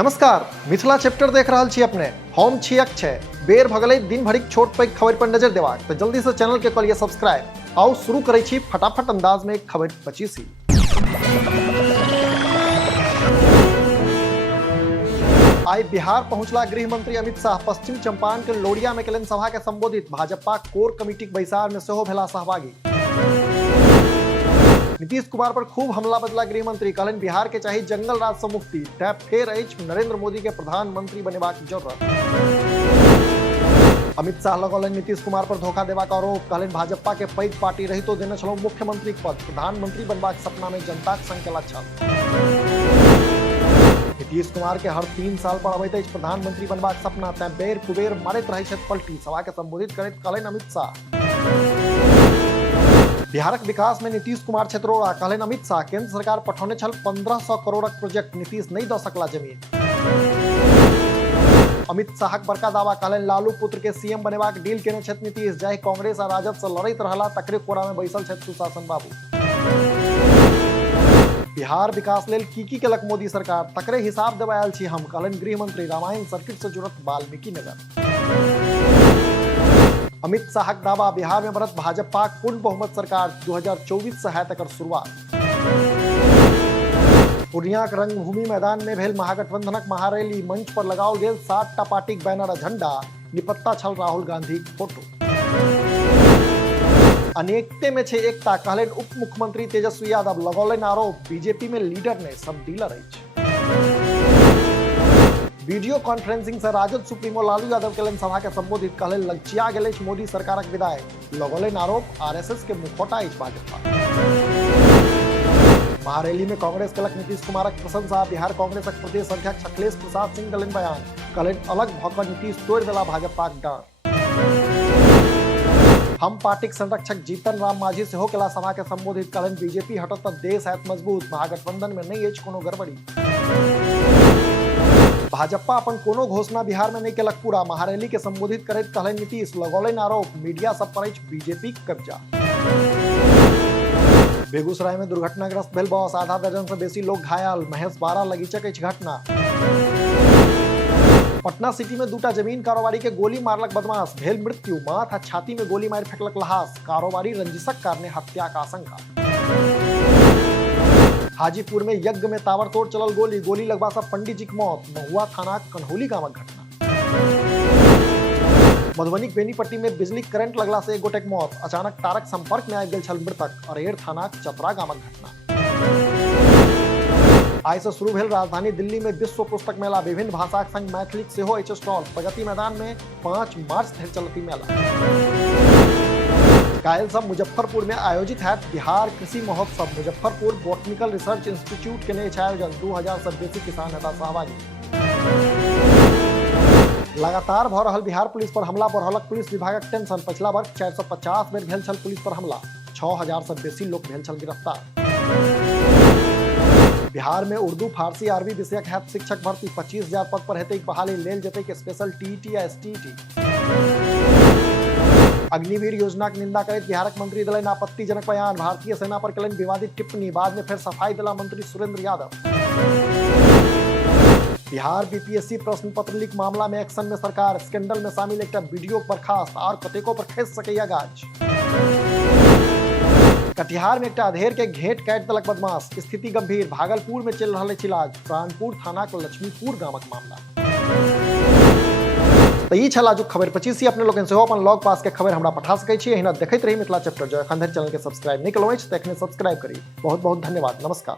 नमस्कार, मिथिला चैप्टर देख रहा छी अपने। हम छी अक्षय। बेर भगले दिन भरिक छोट पैघ खबर पर नजर देबाक तो जल्दी से चैनल के करिए सब्सक्राइब। आओ शुरू करै छी फटाफट अंदाज में खबर 25। आई बिहार पहुंचला गृह मंत्री अमित शाह। पश्चिम चंपारण के लोरिया में कलन सभा के संबोधित। भाजपा कोर कमिटी के बैसार में सेहो भेला सहभागी। नीतीश कुमार पर खूब हमला बदला गृह मंत्री। कहलन बिहार के चाहिए जंगल राज से मुक्ति। तय फेर अछि नरेंद्र मोदी के प्रधानमंत्री बनेबाक जरूरत। अमित शाह लगौलन नीतीश कुमार पर धोखा देबाक आरोप। कहलन भाजपा के पैघ पार्टी रही तो देने छलौ मुख्यमंत्री पद। प्रधानमंत्री बनबाक सपना में जनता के संग केला छल। नीतीश कुमार के हर 3 साल पर अबैत अछि प्रधानमंत्री बनबाक सपना। तय बेर कुबेर मारैत रहै छथि पलटी। सभा के संबोधित करैत कहलन अमित शाह बिहारक विकास में नीतीश कुमार छेत्रोड़ा। कहलन अमित शाह केंद्र सरकार पठौने छल 1500 करोड़क प्रोजेक्ट। नीतीश नहीं द सकला जमीन। अमित शाहक बड़का दावा। कहलन लालू पुत्र के सीएम बनेबाक डील केने छथि नीतीश। जाहि कांग्रेस आ राजद से लड़ैत रहला तकरे कोरा में बैसल छथि सुशासन बाबू। बिहार विकास लेल की केलक मोदी सरकार तकरे हिसाब देबा आयल छी हम। कहलन गृह मंत्री रामायण सर्किट से जुड़त वाल्मीकि नगर। अमित शाहक दावा। बिहार में बढ़त भाजपा पूर्ण बहुमत सरकार। 2024 से है तकर शुरुआत। पूर्णिया के रंगभूमि मैदान में भेल महागठबंधनक महारैली। मंच पर लगाओल गेल 60 टा पार्टीक बैनर आ झंडा। निपत्ता छल राहुल गांधी फोटो। अनेकते में छे एकता। कहलन उप मुख्यमंत्री तेजस्वी यादव। लगौलन आरोप बीजेपी में लीडर ने सब डीलर अछि। वीडियो कॉन्फ्रेंसिंग से राजद सुप्रीमो लालू यादव केलन सभा के संबोधित। कहलन लचिया गेल अछि मोदी सरकारक विदाई। लगौलन आरोप आरएसएस के मुखौटा अछि भाजपा। महारैली में कांग्रेस केलक नीतीश कुमारक प्रशंसा। बिहार कांग्रेसक प्रदेश अध्यक्ष अखिलेश प्रसाद सिंह देलन बयान। कहलन अलग भऽ कऽ नीतीश तोड़ि देला भाजपाक डाँर। हम पार्टी संरक्षक जीतन राम मांझी सेहो केला सभा के संबोधित। कहलन बीजेपी हटत तऽ देश हैत मजबूत। महागठबंधन में नहीं अछि कोनो गड़बड़ी। भाजपा अपन कोनो घोषणा बिहार में नहीं केलक पूरा। महारैली के संबोधित करैत कहलन नीतीश। लगौलन आरोप मीडिया सब पर अछि बीजेपी के कब्जा। बेगूसराय में दुर्घटनाग्रस्त भेल बस। आधा दर्जन से बेसी लोग घायल। महज 12 लगीचक अछि घटना। पटना सिटी में 2टा जमीन कारोबारी के गोली मारलक बदमाश। भेल मृत्यु। माथ आ छाती में गोली मारि फेंकलक लहास। कारोबारी रंजिशक कारणे हत्या का आशंका। हाजीपुर में यज्ञ में ताबड़तोड़ चलल गोली। गोली लगबा से पंडित जी के मौत। महुआ थाना कन्हौली गामक घटना। मधुबनी बेनीपट्टी में बिजली करंट लगला से एक गोटेक मौत। अचानक तारक संपर्क में आबि गेल छल मृतक। अरेर थाना चतरा गामक घटना। आई से शुरू भेल राजधानी दिल्ली में विश्व पुस्तक मेला। विभिन्न भाषाक संग मैथिलीक सेहो अछि स्टॉल। प्रगति मैदान में 5 मार्च धरि चलती मेला। काल्हि सब मुजफ्फरपुर में आयोजित है बिहार कृषि महोत्सव। मुजफ्फरपुर बोटनिकल रिसर्च इंस्टीट्यूट के ने आयोजन। 2000 से बेसी किसान हेता सहभागी। लगातार भऽ रहल बिहार पुलिस पर हमला बढ़ौलक पुलिस विभागक टेंशन। पिछला वर्ष 450 बेर भेल छल पुलिस पर हमला। 6000 से बेसी लोक भेल छल गिरफ्तार। बिहार में उर्दू फारसी अरबी विषयक हैत शिक्षक भर्ती। 25,000 पद पर हेतै बहाली। लेल जेतै के स्पेशल टीईटी या एसटीईटी। अग्निवीर योजना की निंदा करैत बिहारक मंत्री देलनि आपत्तिजनक बयान। भारतीय सेना पर केलनि विवादित टिप्पणी। बाद में फिर सफाई देला मंत्री सुरेंद्र यादव। बिहार बीपीएससी प्रश्न पत्र लीक मामला में एक्शन में सरकार। स्कैंडल में शामिल एक वीडियो बर्खास्त और कतेको पर खसि सकैया गाज। कटिहार में एक अधेर के घेट काटि देलक बदमाश। स्थिति गंभीर। भागलपुर में चल रहा इलाज। प्राणपुर थाना के लक्ष्मीपुर गामक मामला। तो ई छला जो खबर 25 अपने लोगन से अपन लॉग पास के खबर हमरा पठा सकै छी। एहिना देखैत रही मिथिला चैप्टर। जो एखन धरि चैनल के सब्सक्राइब नहीं केलहुँ अछि तऽ एखने सब्सक्राइब करी। बहुत बहुत धन्यवाद। नमस्कार।